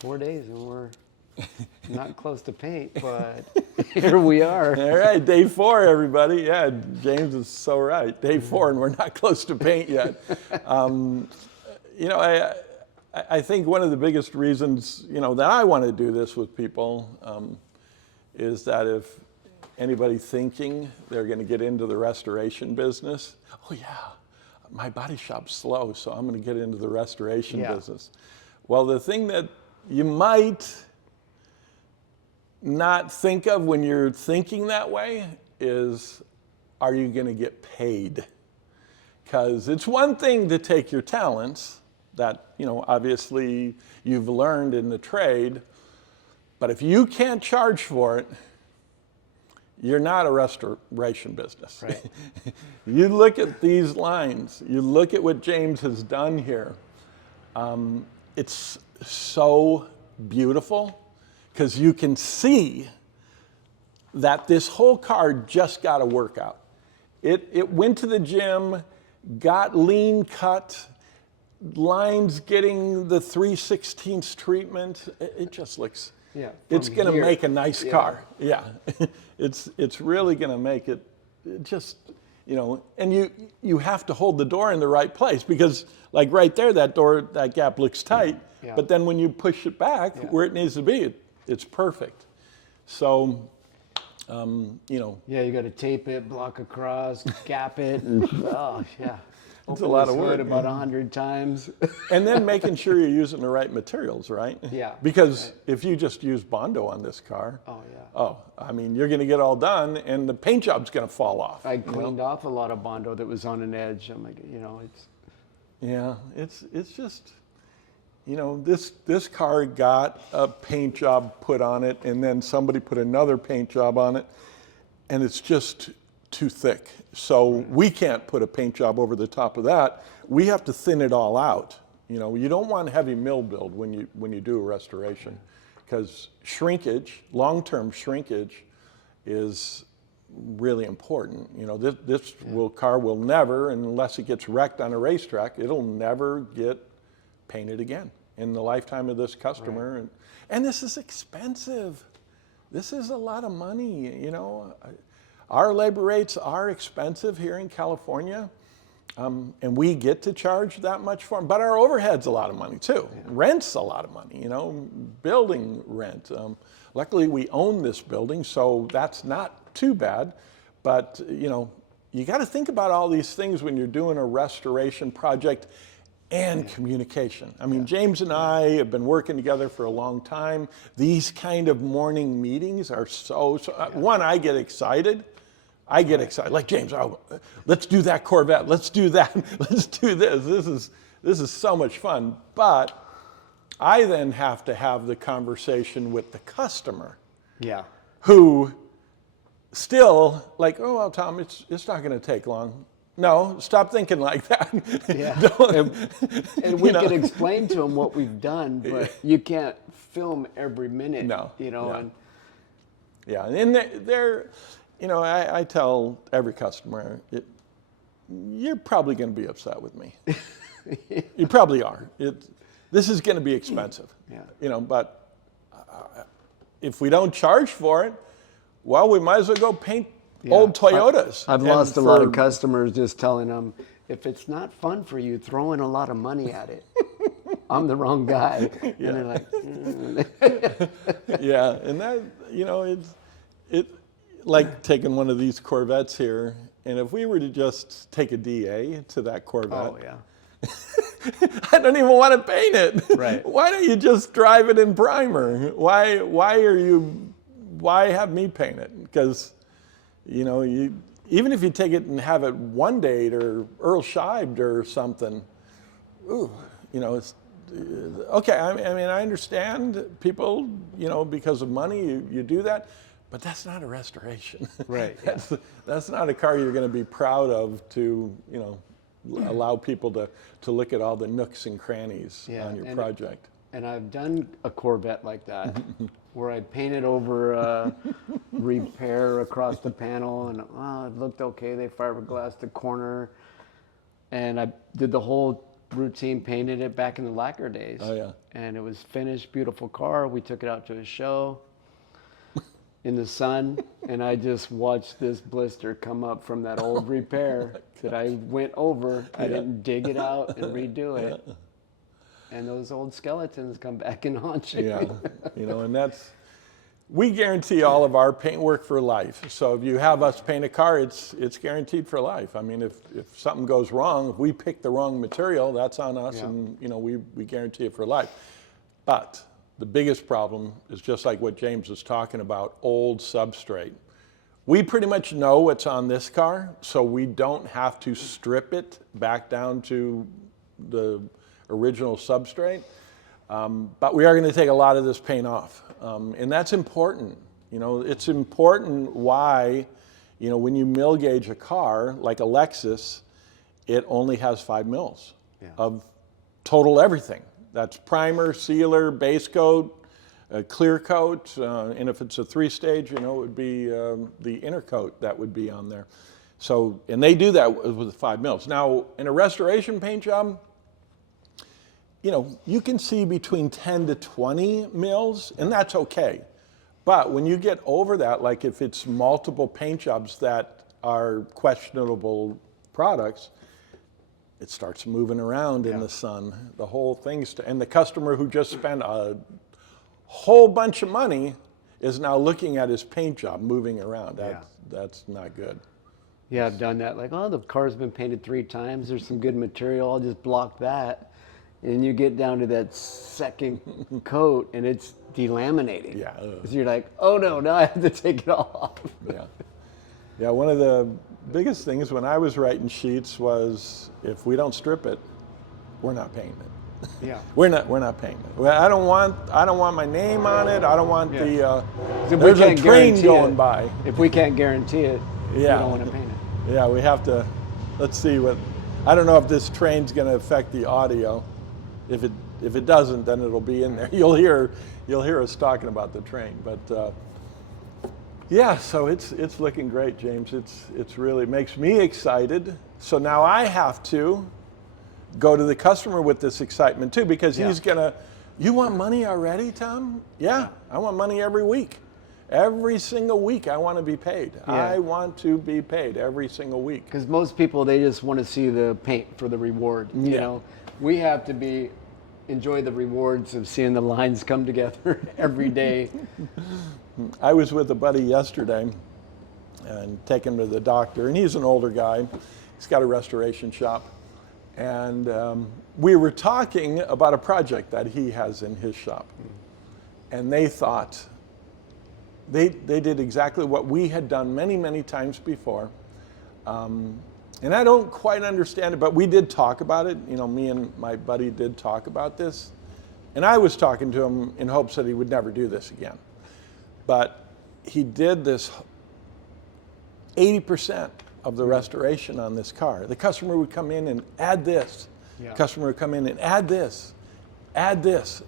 4 days and we're not close to paint, but here we are. All right, day 4, everybody. Yeah, James is so right. Day 4, and we're not close to paint yet. You know, I think one of the biggest reasons, you know, that I want to do this with people is that if anybody thinking they're going to get into the restoration business, oh yeah, my body shop's slow, so I'm going to get into the restoration business. Well, the thing that you might not think of when you're thinking that way is, are you going to get paid? Because it's one thing to take your talents that, you know, obviously you've learned in the trade, but if you can't charge for it, you're not a restoration business. Right. You look at these lines, you look at what James has done here. It's so beautiful because you can see that this whole car just got a workout. It went to the gym, got lean cut, lines getting the 3/16 treatment. It just looks, it's going to make a nice car. Yeah, it's really going to make it just, you know, and you have to hold the door in the right place because like right there, that gap looks tight, but then when you push it back where it needs to be, it's perfect. So, you know. Yeah, you got to tape it, block across, gap it, and oh yeah. It's a lot of work. About 100 times. And then making sure you're using the right materials, right? Yeah. Because if you just use Bondo on this car, I mean, you're going to get all done and the paint job's going to fall off. I cleaned off a lot of Bondo that was on an edge. I'm like, you know, it's. Yeah, it's just, you know, this car got a paint job put on it and then somebody put another paint job on it and it's just too thick. So we can't put a paint job over the top of that. We have to thin it all out. You know, you don't want heavy mill build when you do a restoration because shrinkage, long-term shrinkage is really important. You know, this car will never, unless it gets wrecked on a racetrack, it'll never get painted again in the lifetime of this customer. Right. And this is expensive. This is a lot of money, you know. Our labor rates are expensive here in California, and we get to charge that much for them. But our overhead's a lot of money too. Yeah. Rent's a lot of money, you know, building rent. Luckily, we own this building, so that's not too bad. But, you know, you got to think about all these things when you're doing a restoration project and communication. I mean, James and I have been working together for a long time. These kind of morning meetings are one, I get excited. Like, James, let's do that Corvette. Let's do that. Let's do this. This is so much fun. But I then have to have the conversation with the customer. Yeah. Who still like, oh, well, Tom, it's not going to take long. No, stop thinking like that. Yeah. And we can explain to them what we've done, but you can't film every minute. No. You know. Yeah. And they're you know, I tell every customer, you're probably going to be upset with me. You probably are. This is going to be expensive. Yeah. You know, but if we don't charge for it, well, we might as well go paint old Toyotas. I've lost a lot of customers just telling them, if it's not fun for you, throwing a lot of money at it. I'm the wrong guy. Yeah. And they're like, yeah, and that, you know, it's like taking one of these Corvettes here, and if we were to just take a DA to that Corvette, I don't even want to paint it. Right. Why don't you just drive it in primer? Why have me paint it? Because, you know, even if you take it and have it one date or Earl Scheibed or something, ooh, you know, it's okay. I mean, I understand people, you know, because of money, you do that. But that's not a restoration. Right. That's not a car you're going to be proud of to, you know, allow people to look at all the nooks and crannies on your project. And I've done a Corvette like that, where I painted over repair across the panel, and it looked okay. They fiberglassed the corner, and I did the whole routine painted it back in the lacquer days. Oh, yeah. And it was finished, beautiful car. We took it out to a show in the sun, and I just watched this blister come up from that old repair that I went over. I didn't dig it out and redo it. And those old skeletons come back and haunt you. Yeah, you know, and that's, we guarantee all of our paint work for life. So if you have us paint a car, it's guaranteed for life. I mean, if something goes wrong, if we pick the wrong material, that's on us, and you know, we guarantee it for life. But the biggest problem is just like what James was talking about, old substrate. We pretty much know what's on this car, so we don't have to strip it back down to the original substrate. But we are going to take a lot of this paint off. And that's important. You know, it's important why, you know, when you mill gauge a car, like a Lexus, it only has 5 mils of total everything. That's primer, sealer, base coat, clear coat, and if it's a 3-stage, you know, it would be the inner coat that would be on there. So, and they do that with 5 mils. Now, in a restoration paint job, you know, you can see between 10 to 20 mils, and that's okay. But when you get over that, like if it's multiple paint jobs that are questionable products, it starts moving around in the sun. The whole thing's, and the customer who just spent a whole bunch of money is now looking at his paint job moving around. That's not good. Yeah, I've done that. Like, oh, the car's been painted 3 times. There's some good material. I'll just block that. And you get down to that second coat, and it's delaminating. Yeah. So you're like, oh no, now I have to take it all off. Yeah. Yeah, one of the biggest things when I was writing sheets was, if we don't strip it, we're not painting it. Yeah. We're not painting it. I don't want my name on it. I don't want the There's a train going by. If we can't guarantee it, we don't want to paint it. Yeah, we have to. Let's see what. I don't know if this train's going to affect the audio. If it doesn't, then it'll be in there. You'll hear us talking about the train. But yeah, so it's looking great, James. It's really makes me excited. So now I have to go to the customer with this excitement too, because he's gonna. You want money already, Tom? Yeah, I want money every week. Every single week I want to be paid. I want to be paid every single week. Because most people, they just want to see the paint for the reward. You know, we have to enjoy the rewards of seeing the lines come together every day. I was with a buddy yesterday and taking him to the doctor, and he's an older guy. He's got a restoration shop. And we were talking about a project that he has in his shop. And they thought, they did exactly what we had done many, many times before. And I don't quite understand it, but we did talk about it. You know, me and my buddy did talk about this. And I was talking to him in hopes that he would never do this again. But he did this 80% of the restoration on this car. The customer would come in and add this. The customer would come in and add this,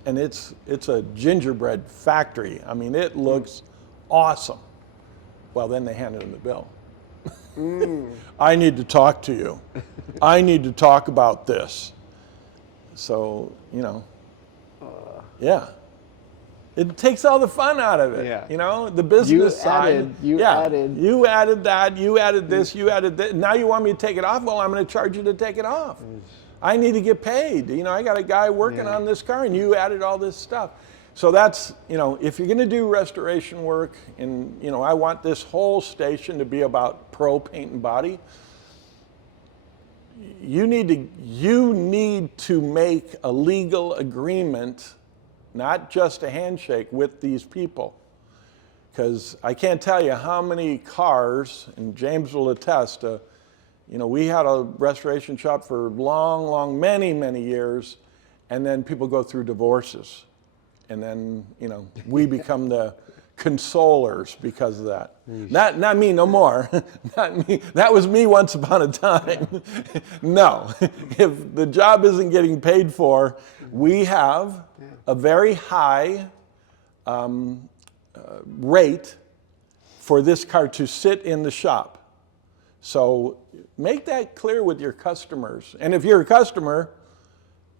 and it's a gingerbread factory. I mean, it looks awesome. Well, then they handed him the bill. I need to talk to you. I need to talk about this. So, you know, it takes all the fun out of it. You know, the business side. You added. You added that, you added this, you added that. Now you want me to take it off? Well, I'm going to charge you to take it off. I need to get paid. You know, I got a guy working on this car, and you added all this stuff. So that's, you know, if you're going to do restoration work, and, you know, I want this whole station to be about pro paint and body, you need to make a legal agreement, not just a handshake, with these people. Because I can't tell you how many cars, and James will attest, you know, we had a restoration shop for many, many years, and then people go through divorces. And then, you know, we become the consolers because of that. Not me no more. Not me. That was me once upon a time. No, if the job isn't getting paid for, we have a very high rate for this car to sit in the shop. So make that clear with your customers. And if you're a customer,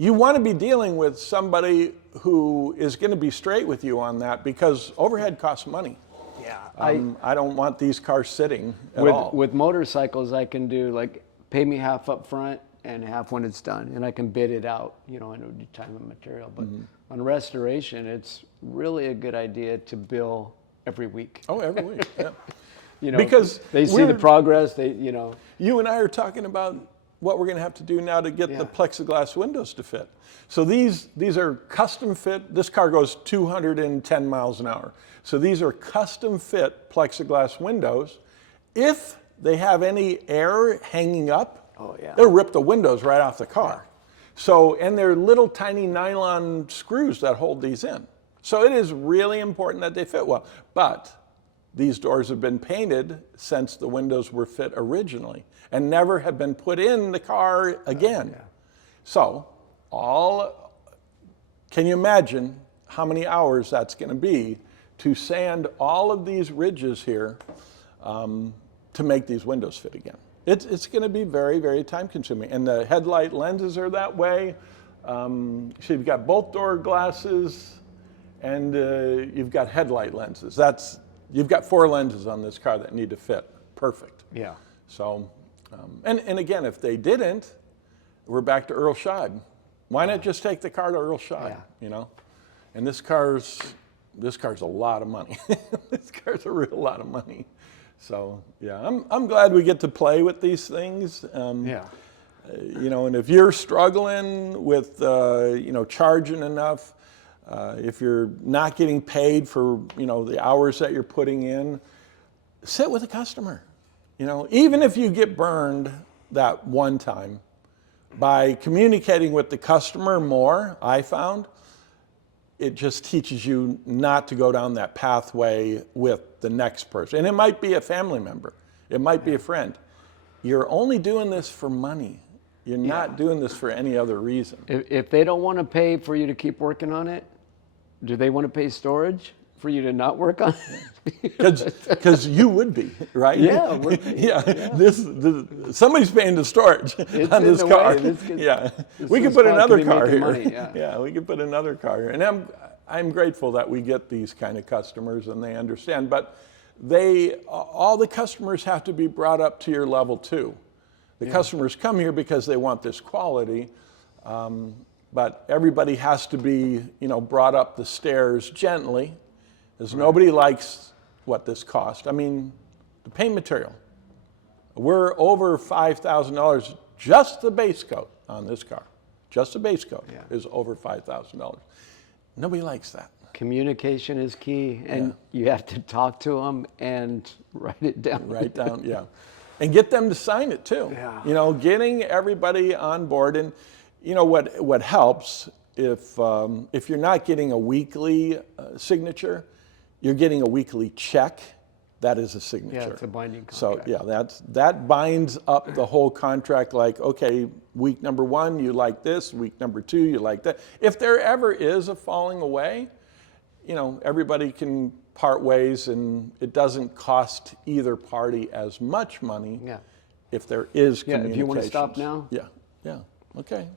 you want to be dealing with somebody who is going to be straight with you on that, because overhead costs money. Yeah. I don't want these cars sitting at with, all. with motorcycles, I can do like pay me half up front and half when it's done, and I can bid it out, you know, in time and material. But on restoration, it's really a good idea to bill every week. Oh, every week. Yeah. You know, because they see the progress. They, you know. You and I are talking about what we're going to have to do now to get the plexiglass windows to fit. So these are custom fit. This car goes 210 miles an hour. So these are custom fit plexiglass windows. If they have any air hanging up, they'll rip the windows right off the car. So, and they're little tiny nylon screws that hold these in. So it is really important that they fit well. But these doors have been painted since the windows were fit originally and never have been put in the car again. So can you imagine how many hours that's going to be to sand all of these ridges here to make these windows fit again? It's going to be very, very time consuming. And the headlight lenses are that way. So you've got both door glasses and you've got headlight lenses. You've got 4 lenses on this car that need to fit perfect. Yeah. So, and again, if they didn't, we're back to Earl Scheib. Why not just take the car to Earl Scheib, you know? And this car's a lot of money. This car's a real lot of money. So yeah, I'm glad we get to play with these things. You know, and if you're struggling with you know, charging enough, if you're not getting paid for, you know, the hours that you're putting in, sit with a customer. You know, even if you get burned that one time, by communicating with the customer more, I found, it just teaches you not to go down that pathway with the next person. And it might be a family member. It might be a friend. You're only doing this for money. You're not doing this for any other reason. If they don't want to pay for you to keep working on it, do they want to pay storage for you to not work on it? Because you would be, right? Yeah. Somebody's paying the storage on this car. We could put another car here. Money, we could put another car here. And I'm grateful that we get these kind of customers and they understand. But all the customers have to be brought up to your level too. The customers come here because they want this quality. But everybody has to be, you know, brought up the stairs gently, because nobody likes what this cost. I mean, the paint material. We're over $5,000, just the base coat on this car. Just the base coat is over $5,000. Nobody likes that. Communication is key, and you have to talk to them and write it down. Write down, and get them to sign it too. You know, getting everybody on board. And you know what helps, if you're not getting a weekly signature, you're getting a weekly check. That is a signature. Yeah, it's a binding contract. So that binds up the whole contract. Like, okay, week number 1 you like this, week number 2 you like that. If there ever is a falling away, you know, everybody can part ways, and it doesn't cost either party as much money. If there is communication. If you want to stop now. Okay.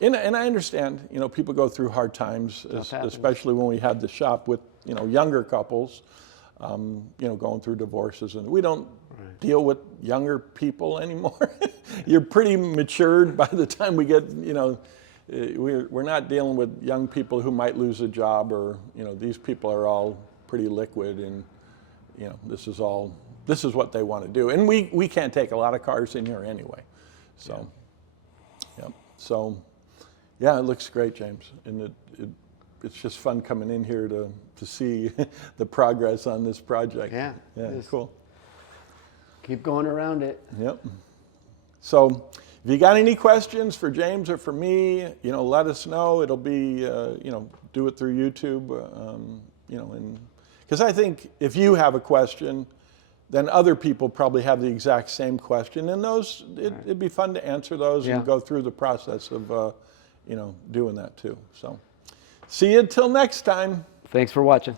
And I understand, you know, people go through hard times, especially when we had the shop with, you know, younger couples, you know, going through divorces, and we don't deal with younger people anymore. You're pretty matured by the time we get, you know, we're not dealing with young people who might lose a job, or, you know, these people are all pretty liquid, and, you know, this is what they want to do. And we can't take a lot of cars in here anyway. So, So, yeah, it looks great, James. And it's just fun coming in here to see the progress on this project. Yeah, cool. Keep going around it. So, if you got any questions for James or for me, you know, let us know. It'll be, you know, do it through YouTube, you know, and because I think if you have a question, then other people probably have the exact same question, and those it'd be fun to answer those and go through the process of, you know, doing that too. So, see you until next time. Thanks for watching.